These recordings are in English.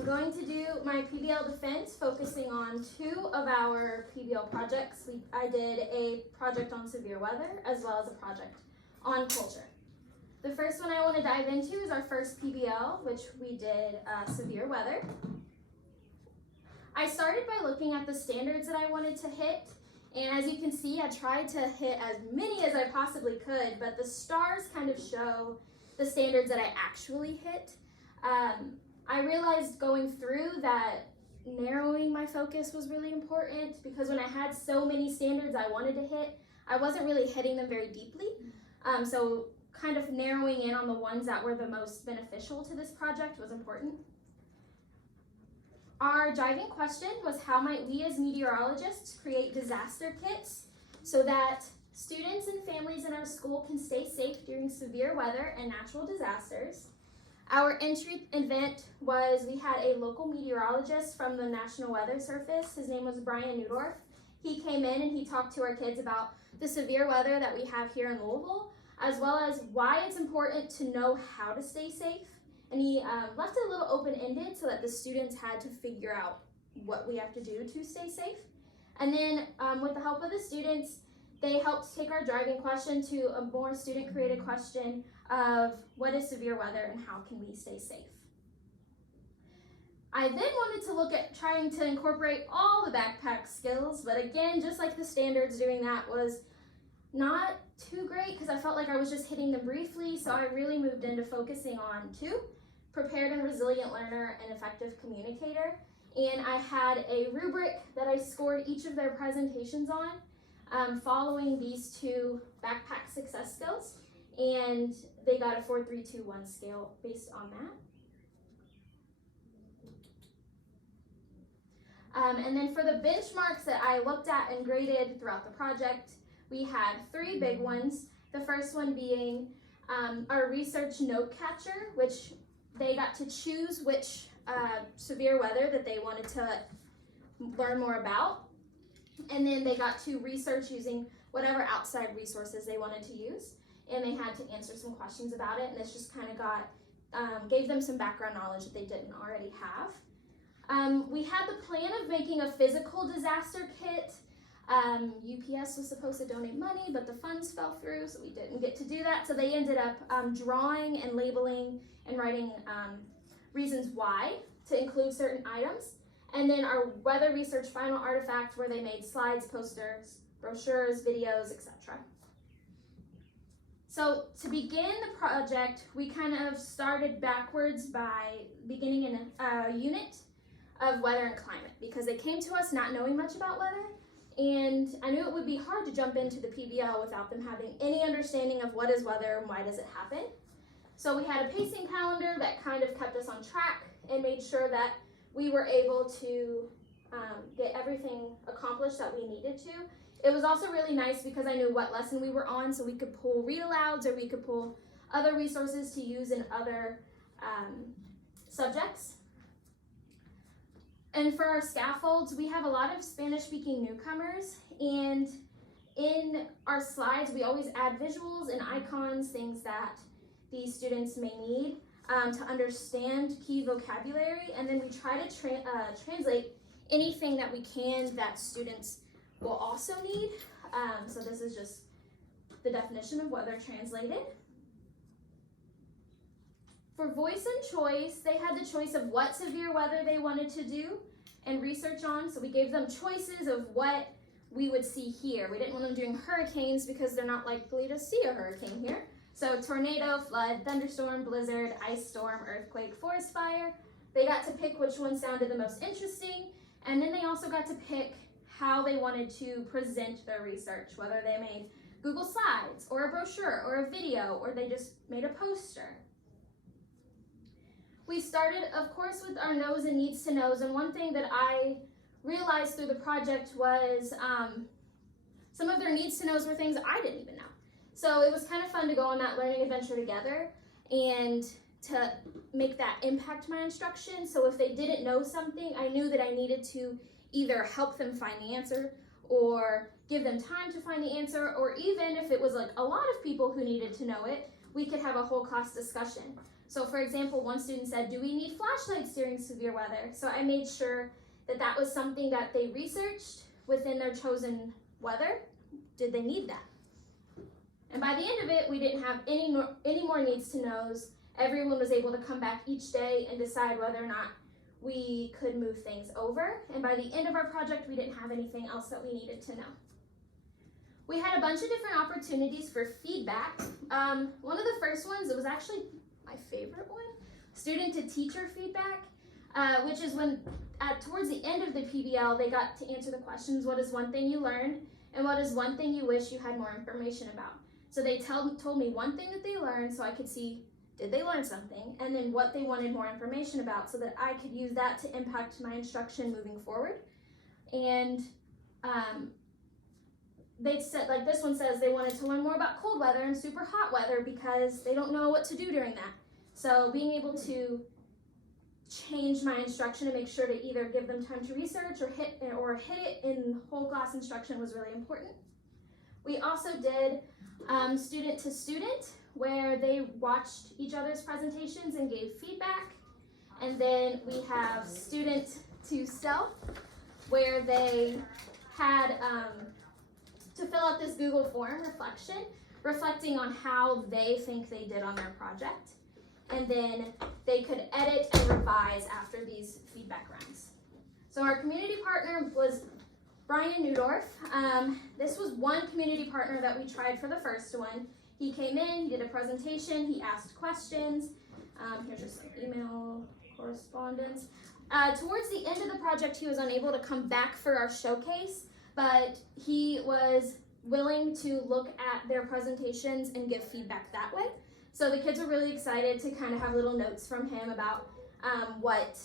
I'm going to do my PBL defense focusing on 2 of our PBL projects. I did a project on severe weather as well as a project on culture. The first one I want to dive into is our first PBL, which we did severe weather. I started by looking at the standards that I wanted to hit, and as you can see, I tried to hit as many as I possibly could, but the stars kind of show the standards that I actually hit. I realized going through that narrowing my focus was really important, because when I had so many standards I wanted to hit, I wasn't really hitting them very deeply. So kind of narrowing in on the ones that were the most beneficial to this project was important. Our driving question was, how might we as meteorologists create disaster kits so that students and families in our school can stay safe during severe weather and natural disasters? Our entry event was, we had a local meteorologist from the National Weather Service. His name was Brian Newdorf. He came in and he talked to our kids about the severe weather that we have here in Louisville, as well as why it's important to know how to stay safe. And he left it a little open-ended so that the students had to figure out what we have to do to stay safe. And then with the help of the students, they helped take our driving question to a more student-created question of what is severe weather and how can we stay safe. I then wanted to look at trying to incorporate all the backpack skills, but again, just like the standards, doing that was not too great because I felt like I was just hitting them briefly, so I really moved into focusing on 2, prepared and resilient learner and effective communicator. And I had a rubric that I scored each of their presentations on, following these 2 backpack success skills, and they got a 4, 3, 2, 1 scale based on that. And then for the benchmarks that I looked at and graded throughout the project, we had 3 big ones. The first one being our research note catcher, which they got to choose which severe weather that they wanted to learn more about. And then they got to research using whatever outside resources they wanted to use. And they had to answer some questions about it. And this just kind of gave them some background knowledge that they didn't already have. We had the plan of making a physical disaster kit. UPS was supposed to donate money, but the funds fell through, so we didn't get to do that. So they ended up drawing and labeling and writing reasons why to include certain items. And then our weather research final artifact, where they made slides, posters, brochures, videos, etc. So to begin the project, we kind of started backwards by beginning in a unit of weather and climate, because they came to us not knowing much about weather. And I knew it would be hard to jump into the PBL without them having any understanding of what is weather and why does it happen. So we had a pacing calendar that kind of kept us on track and made sure that we were able to get everything accomplished that we needed to. It was also really nice because I knew what lesson we were on, so we could pull read-alouds or we could pull other resources to use in other subjects. And for our scaffolds, we have a lot of Spanish-speaking newcomers, and in our slides, we always add visuals and icons, things that these students may need to understand key vocabulary, and then we try to translate anything that we can that students will also need. So this is just the definition of weather translated. For voice and choice, they had the choice of what severe weather they wanted to do and research on. So we gave them choices of what we would see here. We didn't want them doing hurricanes because they're not likely to see a hurricane here. So tornado, flood, thunderstorm, blizzard, ice storm, earthquake, forest fire. They got to pick which one sounded the most interesting. And then they also got to pick how they wanted to present their research, whether they made Google Slides or a brochure or a video, or they just made a poster. We started, of course, with our knows and needs to knows, and one thing that I realized through the project was some of their needs to knows were things I didn't even know. So it was kind of fun to go on that learning adventure together and to make that impact my instruction. So if they didn't know something, I knew that I needed to either help them find the answer or give them time to find the answer, or even if it was like a lot of people who needed to know it, we could have a whole class discussion. So for example, one student said, do we need flashlights during severe weather? So I made sure that that was something that they researched within their chosen weather. Did they need that? And by the end of it, we didn't have any more needs to knows. Everyone was able to come back each day and decide whether or not we could move things over. And by the end of our project, we didn't have anything else that we needed to know. We had a bunch of different opportunities for feedback. One of the first ones, it was actually my favorite one, student to teacher feedback, which is when towards the end of the PBL, they got to answer the questions, what is one thing you learned, and what is one thing you wish you had more information about? So they told me one thing that they learned so I could see, did they learn something, and then what they wanted more information about so that I could use that to impact my instruction moving forward. And they said, like this one says, they wanted to learn more about cold weather and super hot weather because they don't know what to do during that. So being able to change my instruction to make sure to either give them time to research or hit it in whole class instruction was really important. We also did student to student, where they watched each other's presentations and gave feedback. And then we have student to self, where they had to fill out this Google form reflection, reflecting on how they think they did on their project. And then they could edit and revise after these feedback rounds. So our community partner was Brian Newdorf. This was one community partner that we tried for the first one. He came in, he did a presentation, he asked questions. Here's just some email correspondence. Towards the end of the project, he was unable to come back for our showcase, but he was willing to look at their presentations and give feedback that way. So the kids were really excited to kind of have little notes from him about what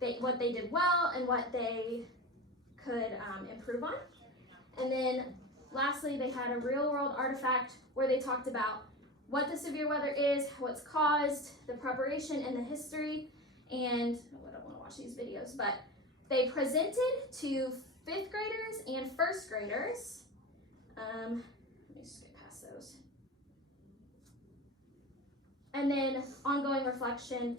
they did well and what they could improve on. And then lastly, they had a real world artifact where they talked about what the severe weather is, what's caused, the preparation and the history, and I don't want to watch these videos, but they presented to 5th graders and 1st graders. Let me just get past those. And then ongoing reflection,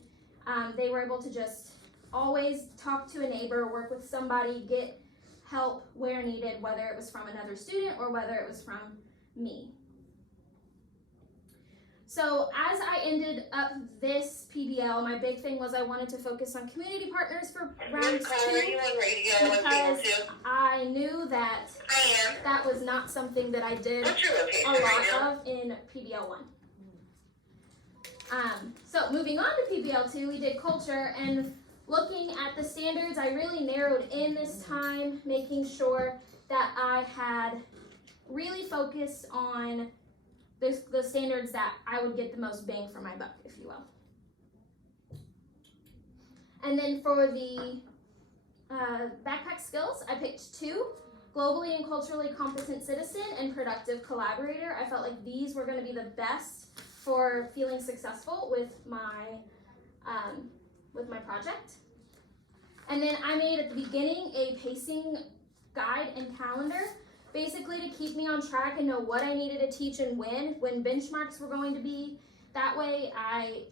they were able to just always talk to a neighbor, work with somebody, get help where needed, whether it was from another student or whether it was from me. So as I ended up this PBL, my big thing was I wanted to focus on community partners for round 2 because I knew that that was not something that I did a lot of in PBL 1. So moving on to PBL 2, we did culture, and looking at the standards, I really narrowed in this time, making sure that I had really focused on the standards that I would get the most bang for my buck, if you will. And then for the backpack skills, I picked 2, globally and culturally competent citizen and productive collaborator. I felt like these were going to be the best for feeling successful with my project. And then I made at the beginning a pacing guide and calendar, basically to keep me on track and know what I needed to teach and when benchmarks were going to be. That way I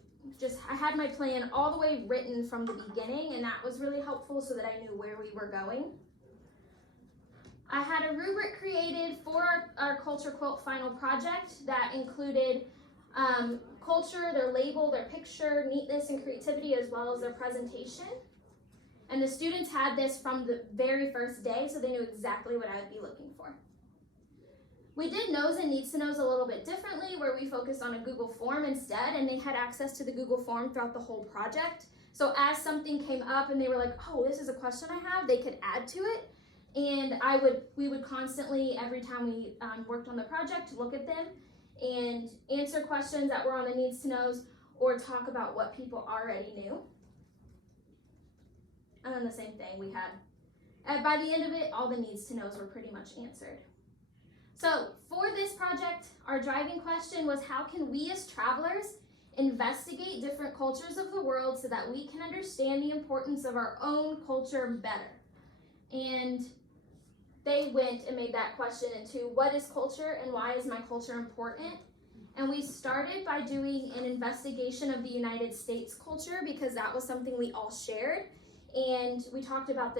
had my plan all the way written from the beginning, and that was really helpful so that I knew where we were going. I had a rubric created for our Culture Quilt final project that included culture, their label, their picture, neatness, and creativity, as well as their presentation. And the students had this from the very first day, so they knew exactly what I would be looking for. We did knows and needs to knows a little bit differently, where we focused on a Google form instead, and they had access to the Google form throughout the whole project. So as something came up and they were like, oh, this is a question I have, they could add to it. And we would constantly, every time we worked on the project, look at them and answer questions that were on the needs to knows or talk about what people already knew. And then the same thing we had. By the end of it, all the needs to knows were pretty much answered. So for this project, our driving question was, how can we as travelers investigate different cultures of the world so that we can understand the importance of our own culture better? And they went and made that question into what is culture and why is my culture important? And we started by doing an investigation of the United States culture because that was something we all shared. And we talked about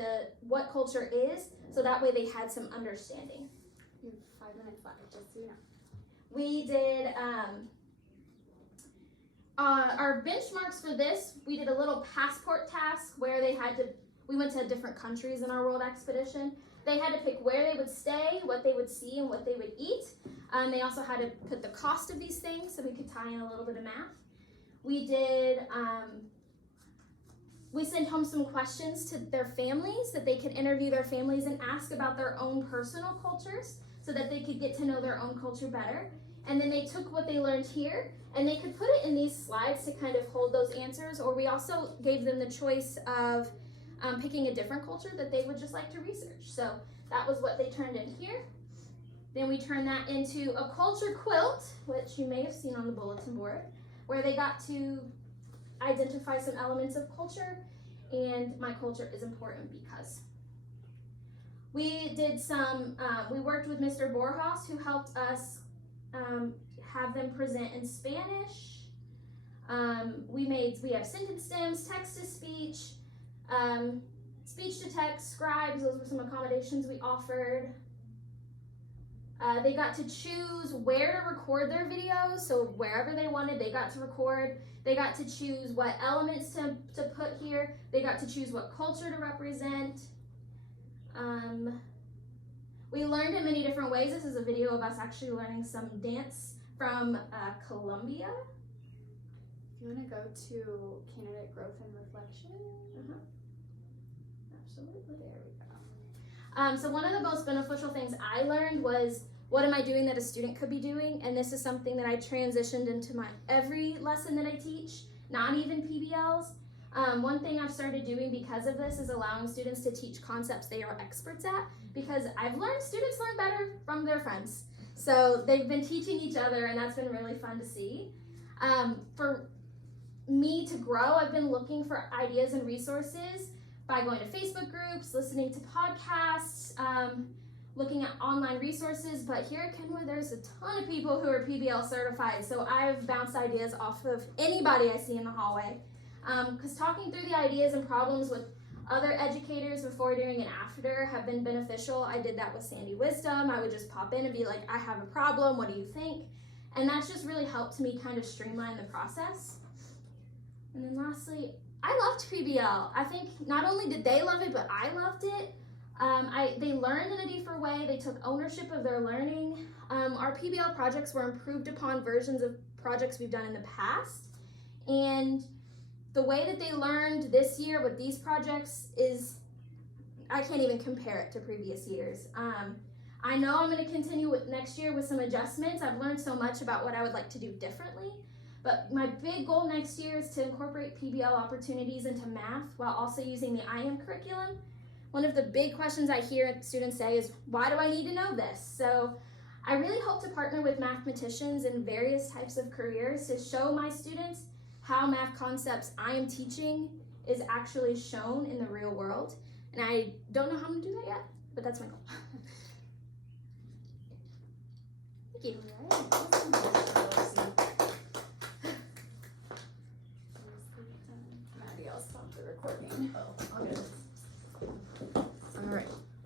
what culture is, so that way they had some understanding. You have 5 minutes left, just so you know. We did our benchmarks for this. We did a little passport task where we went to different countries in our world expedition. They had to pick where they would stay, what they would see, and what they would eat. They also had to put the cost of these things so we could tie in a little bit of math. We did, we sent home some questions to their families that they could interview their families and ask about their own personal cultures so that they could get to know their own culture better. And then they took what they learned here and they could put it in these slides to kind of hold those answers, or we also gave them the choice of picking a different culture that they would just like to research. So that was what they turned in here. Then we turned that into a culture quilt, which you may have seen on the bulletin board, where they got to identify some elements of culture, and my culture is important because. We did we worked with Mr. Borjas, who helped us have them present in Spanish. We have sentence stems, text to speech, speech to text, scribes. Those were some accommodations we offered. They got to choose where to record their videos, so wherever they wanted, they got to record. They got to choose what elements to put here. They got to choose what culture to represent. We learned in many different ways. This is a video of us actually learning some dance from Colombia. If you want to go to candidate growth and reflection. Absolutely, there we go. So one of the most beneficial things I learned was, what am I doing that a student could be doing? And this is something that I transitioned into every lesson that I teach, not even PBLs. One thing I've started doing because of this is allowing students to teach concepts they are experts at, because I've learned students learn better from their friends. So they've been teaching each other, and that's been really fun to see. For me to grow, I've been looking for ideas and resources by going to Facebook groups, listening to podcasts, looking at online resources. But here at Kenwood, there's a ton of people who are PBL certified, so I've bounced ideas off of anybody I see in the hallway. Because talking through the ideas and problems with other educators before, during, and after have been beneficial. I did that with Sandy Wisdom. I would just pop in and be like, I have a problem, what do you think? And that's just really helped me kind of streamline the process. And then lastly, I loved PBL. I think not only did they love it, but I loved it. They learned in a deeper way. They took ownership of their learning. Our PBL projects were improved upon versions of projects we've done in the past. And the way that they learned this year with these projects is, I can't even compare it to previous years. I know I'm going to continue with next year with some adjustments. I've learned so much about what I would like to do differently. But my big goal next year is to incorporate PBL opportunities into math while also using the IM curriculum. One of the big questions I hear students say is, why do I need to know this? So I really hope to partner with mathematicians in various types of careers to show my students how math concepts I am teaching is actually shown in the real world. And I don't know how I'm going to do that yet, but that's my goal. Thank you. All right.